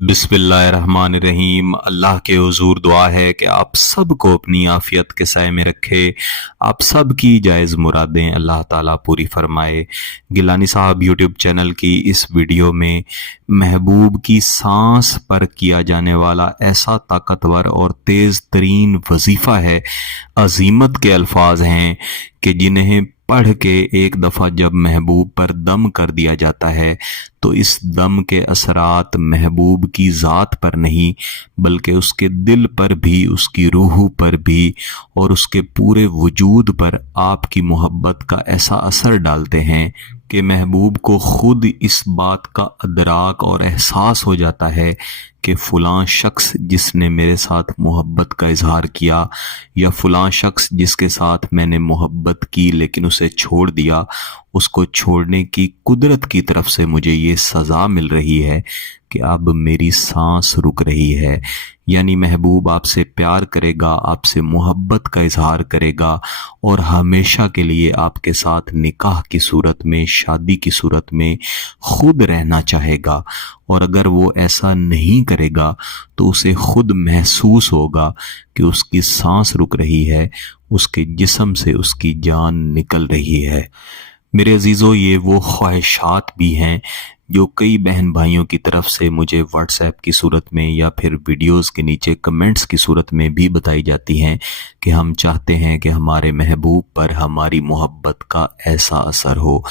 बिस्मिल्लाहिर्रहमानिर्रहीम। अल्लाह के हुजूर दुआ है कि आप सब को अपनी आफियत के साए में रखे। आप सब की जायज़ मुरादें अल्लाह ताला पूरी फरमाए। गिलानी साहब यूट्यूब चैनल की इस वीडियो में महबूब की सांस पर किया जाने वाला ऐसा ताकतवर और तेज़ तरीन वजीफ़ा है, अजीमत के अल्फाज हैं कि जिन्हें पढ़ के एक दफ़ा जब महबूब पर दम कर दिया जाता है तो इस दम के असरात महबूब की ज़ात पर नहीं बल्कि उसके दिल पर भी, उसकी रूह पर भी और उसके पूरे वजूद पर आपकी मोहब्बत का ऐसा असर डालते हैं कि महबूब को खुद इस बात का अदराक और एहसास हो जाता है कि फ़लाँ शख्स जिसने मेरे साथ मोहब्बत का इजहार किया या फ़लाँ शख्स जिसके साथ मैंने मोहब्बत की लेकिन उसे छोड़ दिया, उसको छोड़ने की कुदरत की तरफ से मुझे ये सज़ा मिल रही है कि अब मेरी सांस रुक रही है। यानी महबूब आपसे प्यार करेगा, आपसे मोहब्बत का इजहार करेगा और हमेशा के लिए आपके साथ निकाह की सूरत में, शादी की सूरत में खुद रहना चाहेगा। और अगर वो ऐसा नहीं करेगा तो उसे खुद महसूस होगा कि उसकी सांस रुक रही है, उसके जिस्म से उसकी जान निकल रही है। मेरे अजीज़ों, ये वो ख्वाहिशात भी हैं जो कई बहन भाइयों की तरफ से मुझे व्हाट्सएप की सूरत में या फिर वीडियोस के नीचे कमेंट्स की सूरत में भी बताई जाती हैं कि हम चाहते हैं कि हमारे महबूब पर हमारी मोहब्बत का ऐसा असर हो।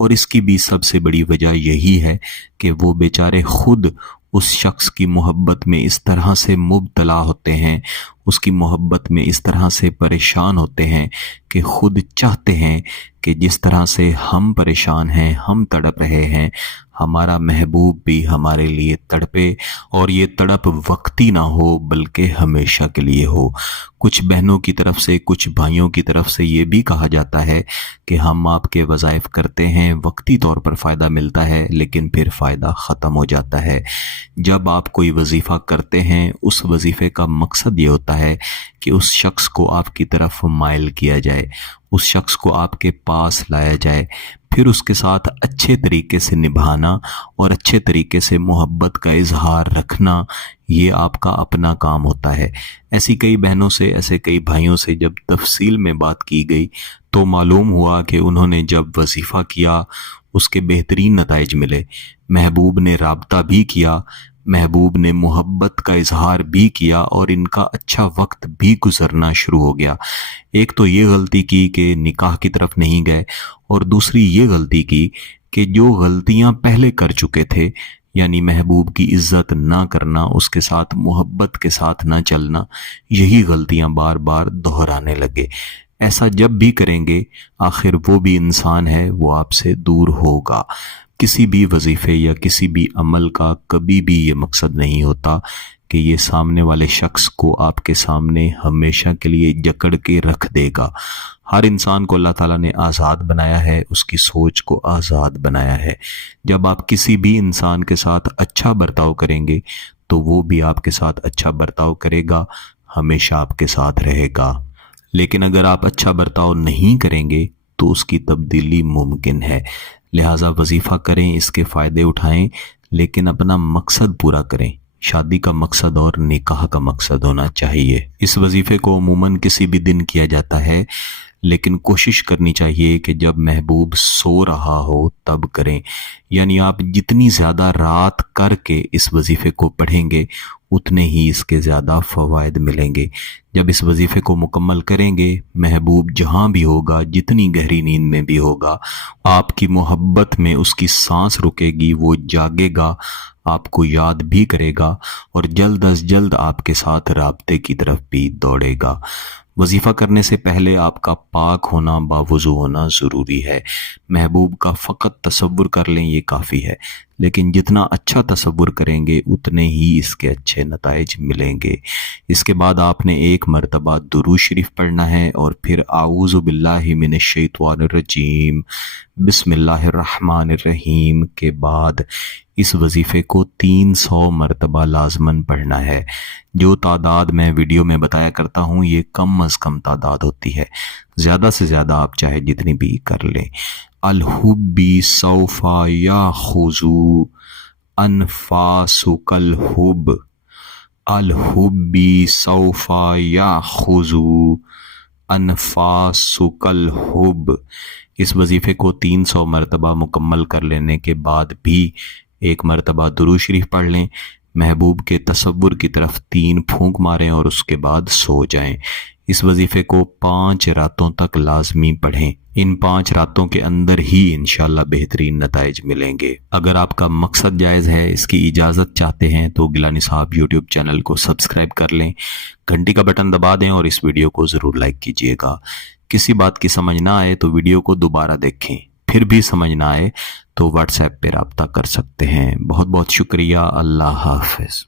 और इसकी भी सबसे बड़ी वजह यही है कि वो बेचारे खुद उस शख्स की मोहब्बत में इस तरह से मुब्तला होते हैं, उसकी मोहब्बत में इस तरह से परेशान होते हैं कि खुद चाहते हैं कि जिस तरह से हम परेशान हैं, हम तड़प रहे हैं, हमारा महबूब भी हमारे लिए तड़पे और ये तड़प वक्ती ना हो बल्कि हमेशा के लिए हो। कुछ बहनों की तरफ से, कुछ भाइयों की तरफ से ये भी कहा जाता है कि हम आपके वज़ाइफ करते हैं, वक्ती तौर पर फ़ायदा मिलता है लेकिन फिर फ़ायदा ख़त्म हो जाता है। जब आप कोई वजीफ़ा करते हैं, उस वजीफ़े का मकसद ये होता है कि उस शख्स को आपकी तरफ माइल किया जाए, उस शख्स को आपके पास लाया जाए, फिर उसके साथ अच्छे तरीके से निभाना और अच्छे तरीके से मोहब्बत का इजहार रखना, ये आपका अपना काम होता है। ऐसी कई बहनों से, ऐसे कई भाइयों से जब तफसील में बात की गई तो मालूम हुआ कि उन्होंने जब वजीफ़ा किया उसके बेहतरीन नताइज मिले। महबूब ने राब्ता भी किया, महबूब ने मोहब्बत का इजहार भी किया और इनका अच्छा वक्त भी गुजरना शुरू हो गया। एक तो ये गलती की कि निकाह की तरफ नहीं गए और दूसरी ये गलती की कि जो गलतियां पहले कर चुके थे, यानी महबूब की इज्जत ना करना, उसके साथ मोहब्बत के साथ ना चलना, यही गलतियां बार बार दोहराने लगे। ऐसा जब भी करेंगे आखिर वो भी इंसान है, वो आपसे दूर होगा। किसी भी वजीफे या किसी भी अमल का कभी भी ये मकसद नहीं होता कि ये सामने वाले शख्स को आपके सामने हमेशा के लिए जकड़ के रख देगा। हर इंसान को अल्लाह ताला ने आज़ाद बनाया है, उसकी सोच को आज़ाद बनाया है। जब आप किसी भी इंसान के साथ अच्छा बर्ताव करेंगे तो वो भी आपके साथ अच्छा बर्ताव करेगा, हमेशा आपके साथ रहेगा। लेकिन अगर आप अच्छा बर्ताव नहीं करेंगे तो उसकी तब्दीली मुमकिन है। लिहाजा वजीफ़ा करें, इसके फ़ायदे उठाएं, लेकिन अपना मकसद पूरा करें। शादी का मकसद और निकाह का मकसद होना चाहिए। इस वजीफ़े को अमूमन किसी भी दिन किया जाता है, लेकिन कोशिश करनी चाहिए कि जब महबूब सो रहा हो तब करें। यानी आप जितनी ज़्यादा रात करके इस वजीफ़े को पढ़ेंगे उतने ही इसके ज़्यादा फ़वाइद मिलेंगे। जब इस वजीफ़े को मुकम्मल करेंगे, महबूब जहाँ भी होगा, जितनी गहरी नींद में भी होगा, आपकी मोहब्बत में उसकी सांस रुकेगी, वो जागेगा, आपको याद भी करेगा और जल्द अज जल्द आपके साथ राब्ते की तरफ भी दौड़ेगा। वजीफ़ा करने से पहले आपका पाक होना, बावुज़ू होना ज़रूरी है। महबूब का फ़कत तसव्वुर कर लें, ये काफ़ी है, लेकिन जितना अच्छा तसव्वुर करेंगे उतने ही इसके अच्छे नताइज मिलेंगे। इसके बाद आपने एक मरतबा दुरूद शरीफ पढ़ना है और फिर आऊज़ु बिल्लाहि मिनश शैतानिर रजीम बिस्मिल्लाहिर्रहमानिर्रहीम के बाद इस वजीफ़े को 300 मरतबा लाजमन पढ़ना है। जो तादाद मैं वीडियो में बताया करता हूँ ये कम अज़ कम तादाद होती है, ज़्यादा से ज़्यादा आप चाहे जितनी भी कर लें। अलहुब्बी सौफा या खुजू अनफासुकल हुब अलहुब्बी सौफा याखुजू अनफासुकल हुब। इस वजीफ़े को 300 मरतबा मुकम्मल कर लेने के बाद भी एक मरतबा दुरूद शरीफ पढ़ लें, महबूब के तसव्वुर की तरफ 3 फूंक मारें और उसके बाद सो जाएं। इस वजीफ़े को 5 रातों तक लाजमी पढ़ें। इन 5 रातों के अंदर ही इंशाल्लाह बेहतरीन नताइज मिलेंगे। अगर आपका मकसद जायज़ है, इसकी इजाज़त चाहते हैं तो गिलानी साहब यूट्यूब चैनल को सब्सक्राइब कर लें, घंटी का बटन दबा दें और इस वीडियो को ज़रूर लाइक कीजिएगा। किसी बात की समझ ना आए तो वीडियो को दोबारा देखें, फिर भी समझ ना आए तो व्हाट्सएप पे रब्ता कर सकते हैं। बहुत बहुत शुक्रिया। अल्लाह हाफ़िज़।